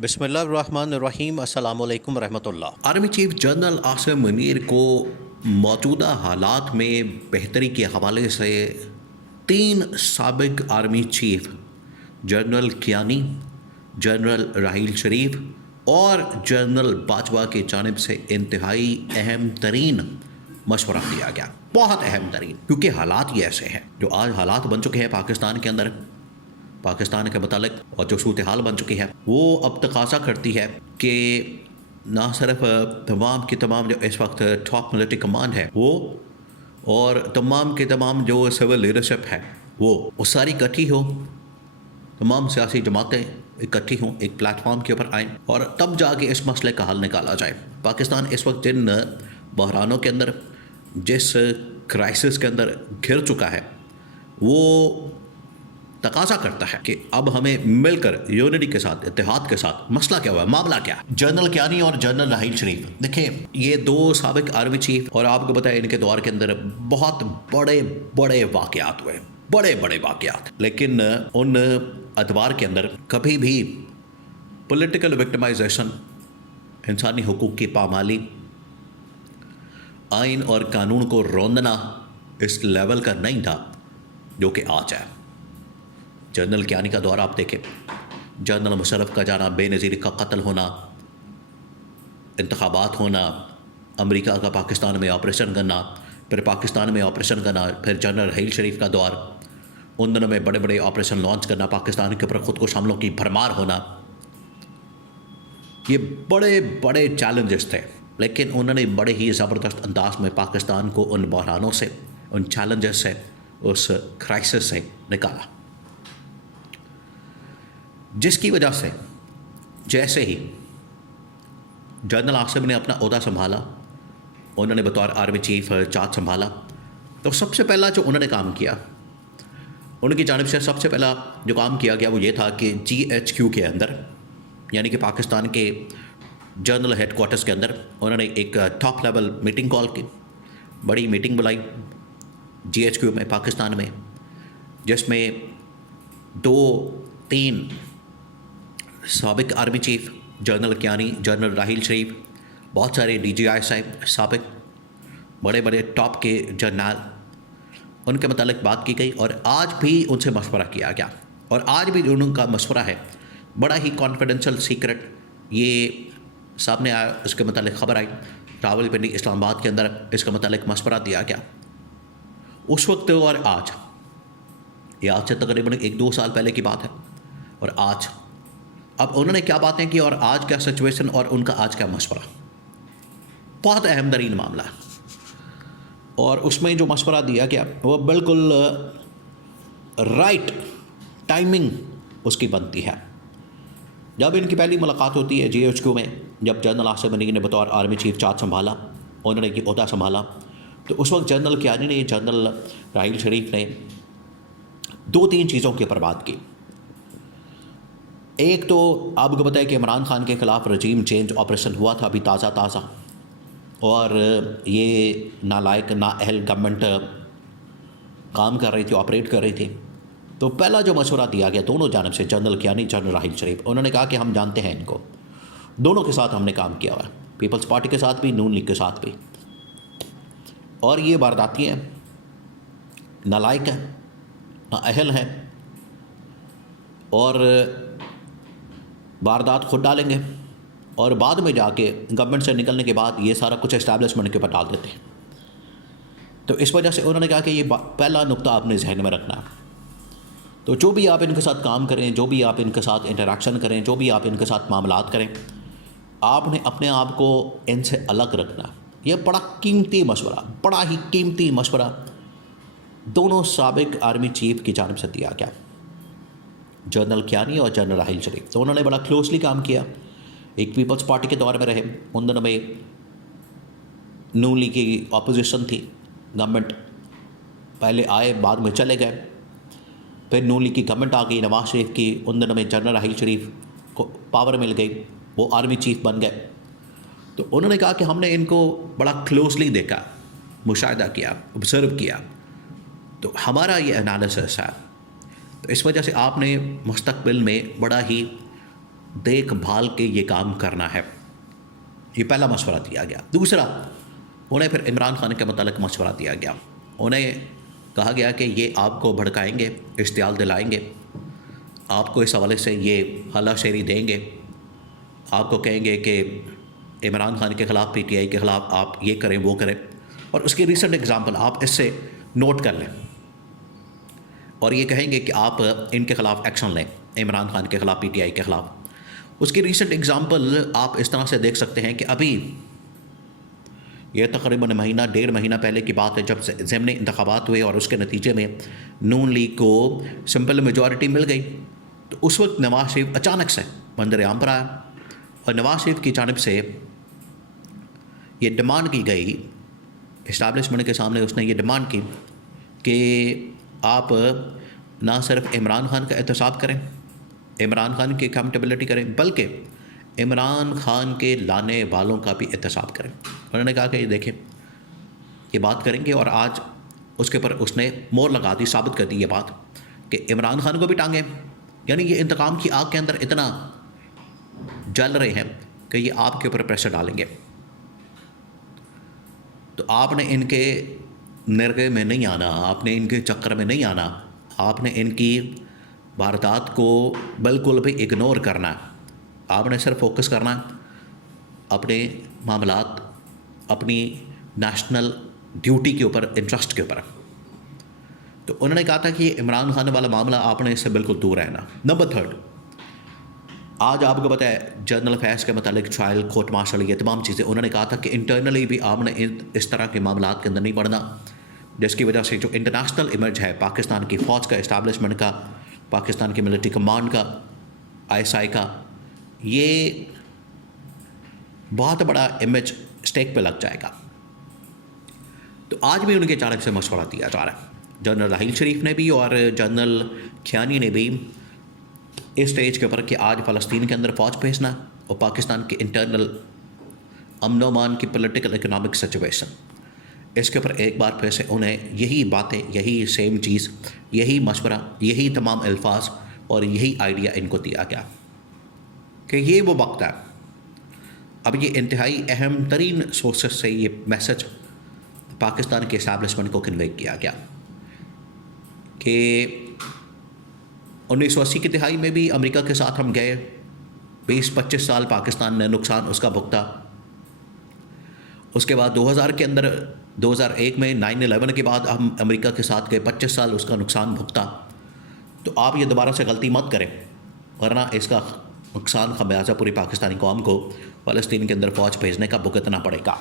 बिस्मिल्लाहिर्रहमानिर्रहीम अस्सलामु अलैकुम रहमतुल्लाह। Army chief general Asim Munir को मौजूदा हालात में बेहतरी के हवाले से 3 साबिक army chief general Kiani, general Raheel Sharif और जनरल बाजवा की जानिब से इंतहाई अहम तरीन मशवरा दिया गया। बहुत अहम तरीन, क्योंकि हालात ये ऐसे हैं, जो आज हालात बन चुके हैं पाकिस्तान के अंदर, पाकिस्तान के मतलब और जो सूरत हाल बन चुकी है, वो अब तकाजा करती है कि ना सिर्फ तमाम की तमाम जो इस वक्त टॉप मिलिट्री कमांड है वो, और तमाम के तमाम जो सिविल लीडरशिप है वो सारी इकट्ठी हो, तमाम सियासी जमातें इकट्ठी हों, एक प्लेटफॉर्म के ऊपर आएँ और तब जाके इस मसले का हल निकाला जाए। पाकिस्तान इस वक्त जिन बहरानों के अंदर, जिस क्राइसिस के अंदर घिर चुका है, वो तकाजा करता है कि अब हमें मिलकर यूनिटी के साथ, इत्तेहाद के साथ, मसला क्या हुआ, मामला क्या। जनरल कियानी और जनरल राहील शरीफ, देखिए ये 2 साबिक आर्मी चीफ, और आपको बताया इनके दौर के अंदर बहुत बड़े बड़े वाक़यात हुए, बड़े बड़े वाक़यात, लेकिन उन अदवार के अंदर कभी भी पॉलिटिकल विक्टिमाइजेशन, इंसानी हुकूक की पामाली, आइन और कानून को रौंदना इस लेवल का नहीं था जो कि आज है। जनरल कियानी का दौर आप देखें, जनरल मुशर्रफ का जाना, बेनज़ीर का कत्ल होना, इंतखाबात होना, अमेरिका का पाकिस्तान में ऑपरेशन करना, फिर पाकिस्तान में ऑपरेशन करना, फिर जनरल राहील शरीफ का दौर, उन दिनों में बड़े बड़े ऑपरेशन लॉन्च करना, पाकिस्तान के ऊपर खुद को हमलों की भरमार होना, ये बड़े बड़े चैलेंजेस थे, लेकिन उन्होंने बड़े ही ज़बरदस्त अंदाज में पाकिस्तान को उन बहरानों से, उन चैलेंजेस से, उस क्राइसिस से निकाला, जिसकी वजह से जैसे ही जनरल आसिम ने अपना ओहदा संभाला, उन्होंने बतौर आर्मी चीफ चार्ज संभाला, तो सबसे पहला जो उन्होंने काम किया, उनकी जानिब से सबसे पहला जो काम किया गया वो ये था कि GHQ के अंदर, यानी कि पाकिस्तान के जनरल हेडक्वार्टर्स के अंदर, उन्होंने एक टॉप लेवल मीटिंग कॉल की, बड़ी मीटिंग बुलाई GHQ में, पाकिस्तान में, जिसमें 2-3 साबिक army chief, general Kiani, general Raheel Sharif, बहुत सारे DGI साहब, साबिक बड़े बड़े टॉप के जनरल, उनके मतलब बात की गई और आज भी उनसे मशवरा किया गया। और आज भी जो उनका मशवरा है बड़ा ही कॉन्फिडेंशियल, सीक्रेट, ये सामने आया, इसके मतलब खबर आई, रावलपिंडी इस्लामाबाद के अंदर इसका मतलब मशवरा दिया गया। उस वक्त और आज, ये आज से तकरीबन 1-2 साल पहले की बात है, और आज अब उन्होंने क्या बातें की और आज क्या सिचुएशन और उनका आज क्या मशवरा, बहुत अहम तरीन मामला है। और उसमें जो मशवरा दिया गया वो बिल्कुल राइट टाइमिंग उसकी बनती है। जब इनकी पहली मुलाकात होती है GHQ में, जब जनरल आसिम मुनीर ने बतौर आर्मी चीफ चार्ज संभाला, उन्होंने ये ओहदा संभाला, तो उस वक्त जनरल कियानी ने, जनरल राहील शरीफ ने 2-3 चीज़ों की ऊपर बात की। एक तो आपको बताया कि इमरान खान के ख़िलाफ़ रजीम चेंज ऑपरेशन हुआ था अभी ताज़ा, और ये नालायक, नाअहल गवर्नमेंट काम कर रही थी, ऑपरेट कर रही थी। तो पहला जो मशवरा दिया गया दोनों जानब से, जनरल कियानी, जनरल राहील शरीफ, उन्होंने कहा कि हम जानते हैं इनको, दोनों के साथ हमने काम किया हुआ है, पीपल्स पार्टी के साथ भी, नून लीग के साथ भी, और ये वारदाती हैं, नालायक हैं, नाअहल हैं, और वारदात खुद डालेंगे और बाद में जाके गवर्नमेंट से निकलने के बाद ये सारा कुछ एस्टैब्लिशमेंट के ऊपर डाल देते हैं। तो इस वजह से उन्होंने कहा कि ये पहला नुक्ता आपने जहन में रखना है। तो जो भी आप इनके साथ काम करें, जो भी आप इनके साथ इंटरेक्शन करें, जो भी आप इनके साथ मामलात करें, आपने अपने आप को इनसे अलग रखना। यह बड़ा कीमती मशवरा, बड़ा ही कीमती मशवरा दोनों साबिक आर्मी चीफ की जानिब से दिया गया, जनरल कियानी और जनरल राहील शरीफ। तो उन्होंने बड़ा क्लोजली काम किया, एक पीपल्स पार्टी के दौर में रहे, उन दिनों में नून लीग की अपोजिशन थी, गवर्नमेंट पहले आए बाद में चले गए, फिर नून लीग की गवर्नमेंट आ गई नवाज शरीफ की, उन दिनों में जनरल राहील शरीफ को पावर मिल गई, वो आर्मी चीफ बन गए। तो उन्होंने कहा कि हमने इनको बड़ा क्लोजली देखा, मुशाहिदा किया, ऑब्जर्व किया, तो हमारा ये एनालिसिस है। तो इस वजह से आपने मुस्तकबिल में बड़ा ही देखभाल के ये काम करना है। ये पहला मशवरा दिया गया। दूसरा, उन्हें फिर इमरान खान के मतलब मशवरा दिया गया। उन्हें कहा गया कि ये आपको भड़काएंगे, इश्तियाल दिलाएंगे, आपको इस हवाले से ये हलाशेरी देंगे, आपको कहेंगे कि इमरान खान के ख़िलाफ़, पीटीआई के ख़िलाफ़ आप ये करें वो करें। और उसकी रिसेंट एग्ज़ाम्पल आप इससे नोट कर लें और ये कहेंगे कि आप इनके ख़िलाफ़ एक्शन लें, इमरान खान के ख़िलाफ़, पीटीआई के ख़िलाफ़। उसकी रिसेंट एग्ज़ाम्पल आप इस तरह से देख सकते हैं कि अभी ये तकरीबन महीना 1.5 महीना पहले की बात है, जब ज़िमनी इंतखाबात हुए और उसके नतीजे में नून लीग को सिंपल मेजॉरिटी मिल गई। तो उस वक्त नवाज शरीफ अचानक से मंजर आम पर आया और नवाज शरीफ की जानिब से ये डिमांड की गई, इस्टेब्लिशमेंट के सामने उसने ये डिमांड की कि आप ना सिर्फ इमरान खान का एहतसाब करें, इमरान खान की अकाउंटेबिलिटी करें, बल्कि इमरान खान के लाने वालों का भी एहतसाब करें। उन्होंने कहा कि ये देखें, ये बात करेंगे। और आज उसके ऊपर उसने मोहर लगा दी, साबित कर दी ये बात कि इमरान खान को भी टांगे। यानी ये इंतकाम की आग के अंदर इतना जल रहे हैं कि ये आपके ऊपर प्रेशर डालेंगे। तो आपने इनके निर्गे में नहीं आना, आपने इनके चक्कर में नहीं आना, आपने इनकी वारदात को बिल्कुल भी इग्नोर करना है। आपने सिर्फ फोकस करना है अपने मामलात, अपनी नेशनल ड्यूटी के ऊपर, इंटरेस्ट के ऊपर। तो उन्होंने कहा था कि ये इमरान खान वाला मामला आपने इससे बिल्कुल दूर रहना। नंबर 3, आज आपको पता है जनरल अफेयर्स के मतलब ट्रायल, कोर्ट मार्शल, ये तमाम चीज़ें उन्होंने कहा था कि इंटरनली भी आपने इस तरह के मामलात के अंदर नहीं पड़ना, जिसकी वजह से जो इंटरनेशनल इमेज है पाकिस्तान की फ़ौज का, इस्टेब्लिशमेंट का, पाकिस्तान की मिलिट्री कमांड का, ISI का, ये बहुत बड़ा इमेज स्टेक पे लग जाएगा। तो आज भी उनके जानिब से मशवरा दिया जा रहा है। जनरल राहील शरीफ ने भी और जनरल खियानी ने भी इस स्टेज के ऊपर कि आज फ़लस्तीन के अंदर फ़ौज भेजना और पाकिस्तान के इंटरनल अमन अमान की पॉलिटिकल इकोनॉमिक सिचुएशन, इसके ऊपर एक बार फिर से उन्हें यही बातें, यही सेम चीज़, यही मशवरा, यही तमाम अल्फाज और यही आइडिया इनको दिया गया कि ये वो वक्त है। अब ये इंतहाई अहम तरीन सोर्सेस से ये मैसेज पाकिस्तान के इस्टेब्लिशमेंट को कन्वे किया गया कि 1980 की तिहाई में भी अमेरिका के साथ हम गए, 20-25 साल पाकिस्तान ने नुकसान उसका भुगता। उसके बाद 2000 के अंदर, 2001 में 9/11 के बाद हम अमेरिका के साथ गए, 25 साल उसका नुकसान भुगता। तो आप ये दोबारा से गलती मत करें, वरना इसका नुकसान खमियाजा पूरी पाकिस्तानी कौम को फ़लस्तीन के अंदर फ़ौज भेजने का भुगतना पड़ेगा।